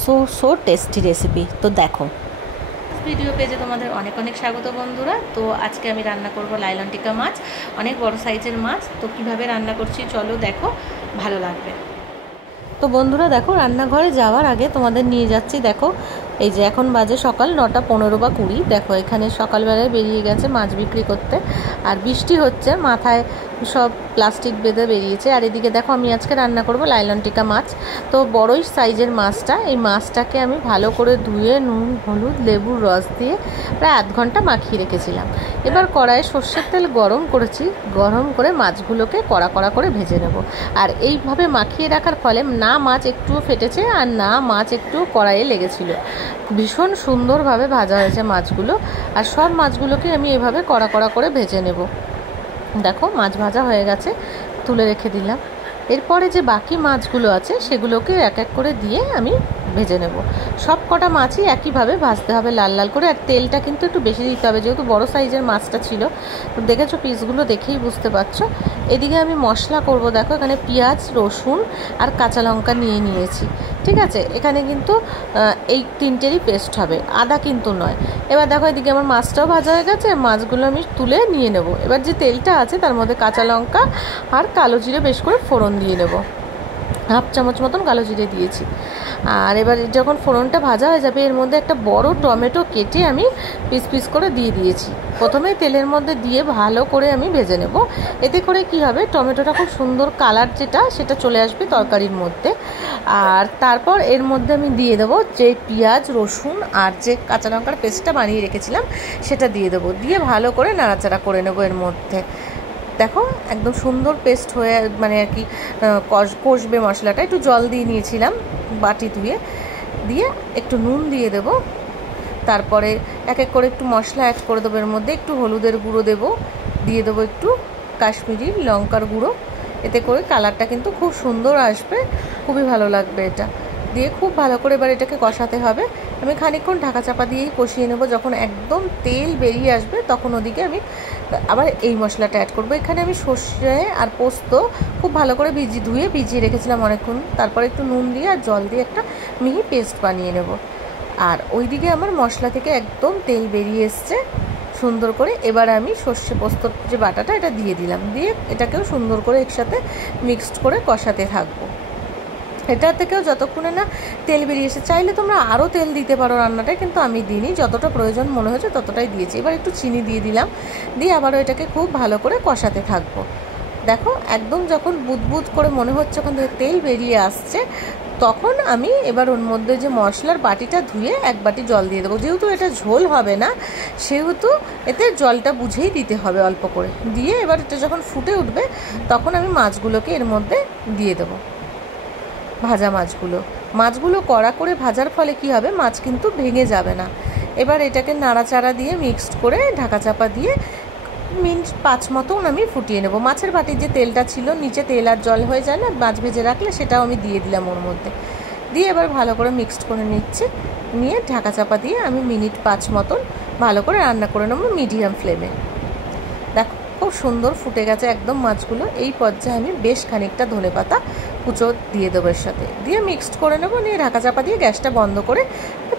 So tasty recipe. তো দেখো, video পেজে তোমাদের অনেক অনেক স্বাগত বন্ধুরা। তো আজকে আমি রান্না করব লাইলন টিকা মাছ, অনেক বড় সাইজের মাছ। তো কিভাবে রান্না করছি চলো দেখো, ভালো লাগবে। তো বন্ধুরা দেখো, রান্নাঘরে যাওয়ার আগে তোমাদের নিয়ে যাচ্ছি। দেখো এই যে এখন বাজে সকাল 9টা 15 বা 20। দেখো এখানে সকালবেলায় বেরিয়ে গেছে মাছ বিক্রি করতে, আর বৃষ্টি হচ্ছে, মাথায় সব প্লাস্টিক বেঁধে বেরিয়েছে। আর এদিকে দেখো আমি আজকে রান্না করব লাইলন টিকা মাছ। তো বড়ই সাইজের মাছটা, এই মাছটাকে আমি ভালো করে ধুয়ে নুন হলুদ লেবুর রস দিয়ে প্রায় আধ ঘন্টা মাখিয়ে রেখেছিলাম। এবার কড়াইয়ে সর্ষের তেল গরম করেছি, গরম করে মাছগুলোকে কড়া কড়া করে ভেজে নেব। আর এইভাবে মাখিয়ে রাখার ফলে না মাছ একটুও ফেটেছে আর না মাছ একটু কড়াইয়ে লেগেছিল। ভীষণ সুন্দরভাবে ভাজা হয়েছে মাছগুলো। আর সব মাছগুলোকে আমি এভাবে কড়া কড়া করে ভেজে নেব। দেখো মাছ ভাজা হয়ে গেছে, তুলে রেখে দিলাম। এরপরে যে বাকি মাছগুলো আছে সেগুলোকে এক এক করে দিয়ে আমি ভেজে নেব। সব কটা মাছই একইভাবে ভাজতে হবে লাল লাল করে। আর তেলটা কিন্তু একটু বেশি দিতে হবে, যেহেতু বড় সাইজের মাছটা ছিল। তো দেখেছো পিসগুলো দেখেই বুঝতে পারছো। এদিকে আমি মশলা করব। দেখো এখানে পেঁয়াজ রসুন আর কাঁচা লঙ্কা নিয়ে নিয়েছি, ঠিক আছে। এখানে কিন্তু এই তিনটেরই পেস্ট হবে, আদা কিন্তু নয়। এবার দেখো এদিকে আমার মাছটাও ভাজা হয়ে গেছে, মাছগুলো আমি তুলে নিয়ে নেব। এবার যে তেলটা আছে তার মধ্যে কাঁচা লঙ্কা আর কালো জিরে বেশ করে ফোড়ন দিয়ে নেব। হাফ চামচ মতন কালো জিরে দিয়েছি। আর এবার যখন ফোড়নটা ভাজা হয়ে যাবে এর মধ্যে একটা বড় টমেটো কেটে আমি পিস পিস করে দিয়ে দিয়েছি। প্রথমে তেলের মধ্যে দিয়ে ভালো করে আমি ভেজে নেব। এতে করে কি হবে, টমেটোটা খুব সুন্দর কালার সেটা চলে আসবে তরকারির মধ্যে। আর তারপর এর মধ্যে আমি দিয়ে দেবো যে পেঁয়াজ রসুন আর যে কাঁচা লঙ্কার পেস্টটা বানিয়ে রেখেছিলাম সেটা দিয়ে দেবো। দিয়ে ভালো করে নাড়াচাড়া করে নেবো এর মধ্যে। দেখো একদম সুন্দর পেস্ট হয়ে মানে আর কি কষবে মশলাটা। একটু জল দিয়ে নিয়েছিলাম বাটি ধুয়ে, দিয়ে একটু নুন দিয়ে দেব। তারপরে এক এক করে একটু মশলা অ্যাড করে দেবো। এর মধ্যে একটু হলুদের গুঁড়ো দেবো, দিয়ে দেবো একটু কাশ্মীরি লঙ্কার গুঁড়ো। এতে করে কালারটা কিন্তু খুব সুন্দর আসবে, খুবই ভালো লাগবে এটা দিয়ে। খুব ভালো করে এবার এটাকে কষাতে হবে। আমি খানিকক্ষণ ঢাকা চাপা দিয়েই কষিয়ে নেব। যখন একদম তেল বেরিয়ে আসবে তখন ওদিকে আমি আবার এই মশলাটা অ্যাড করব। এখানে আমি সর্ষে আর পোস্ত খুব ভালো করে ধুয়ে ভিজিয়ে রেখেছিলাম অনেকক্ষণ। তারপর একটু নুন দিয়ে আর জল দিয়ে একটা মিহি পেস্ট বানিয়ে নেব। আর ওইদিকে আমার মশলা থেকে একদম তেল বেরিয়ে এসছে সুন্দর করে। এবার আমি সর্ষে পোস্তর যে বাটাটা এটা দিয়ে দিলাম, দিয়ে এটাকেও সুন্দর করে একসাথে মিক্সড করে কষাতে থাকবো। এটা থেকেও যতক্ষণে না তেল বেরিয়ে এসে, চাইলে তোমরা আরও তেল দিতে পারো রান্নাটায়, কিন্তু আমি দিইনি, যতটা প্রয়োজন মনে হয়েছে ততটাই দিয়েছি। এবার একটু চিনি দিয়ে দিলাম, দিয়ে আবারও এটাকে খুব ভালো করে কষাতে থাকবো। দেখো একদম যখন বুদবুদ করে মনে হচ্ছে ওখান থেকে তেল বেরিয়ে আসছে, তখন আমি এবার ওর মধ্যে যে মশলার বাটিটা ধুয়ে এক বাটি জল দিয়ে দেবো। যেহেতু এটা ঝোল হবে না সেহেতু এতে জলটা বুঝেই দিতে হবে অল্প করে। দিয়ে এবার এটা যখন ফুটে উঠবে তখন আমি মাছগুলোকে এর মধ্যে দিয়ে দেবো। ভাজা মাছগুলো কড়া করে ভাজার ফলে কি হবে, মাছ কিন্তু ভেঙে যাবে না। এবার এটাকে নাড়াচাড়া দিয়ে মিক্সড করে ঢাকা চাপা দিয়ে মিনিট 5 মতন আমি ফুটিয়ে নেব। মাছের বাটির যে তেলটা ছিল নিচে তেল আর জল হয়ে যায় না মাছ ভেজে রাখলে, সেটাও আমি দিয়ে দিলাম ওর মধ্যে। দিয়ে এবার ভালো করে মিক্সড করে নিচ্ছি, নিয়ে ঢাকা চাপা দিয়ে আমি মিনিট 5 মতন ভালো করে রান্না করে নেবো মিডিয়াম ফ্লেমে। দেখো খুব সুন্দর ফুটে গেছে একদম মাছগুলো। এই পর্যায়ে আমি বেশ খানিকটা ধনেপাতা কুচো দিয়ে দেবো এর সাথে, দিয়ে মিক্সড করে নেবো। নিয়ে ঢাকা চাপা দিয়ে গ্যাসটা বন্ধ করে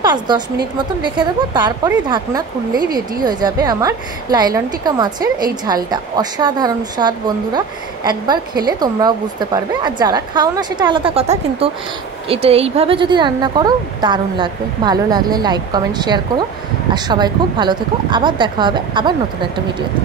5-10 মিনিট মতন রেখে দেবো। তারপরেই ঢাকনা খুললেই রেডি হয়ে যাবে আমার লাইলন টিকা মাছের এই ঝালটা। অসাধারণ স্বাদ বন্ধুরা, একবার খেলে তোমরাও বুঝতে পারবে। আর যারা খাও না সেটা আলাদা কথা, কিন্তু এটা এইভাবে যদি রান্না করো দারুণ লাগবে। ভালো লাগলে লাইক কমেন্ট শেয়ার করো। আর সবাই খুব ভালো থেকো। আবার দেখা হবে আবার নতুন একটা ভিডিওতে।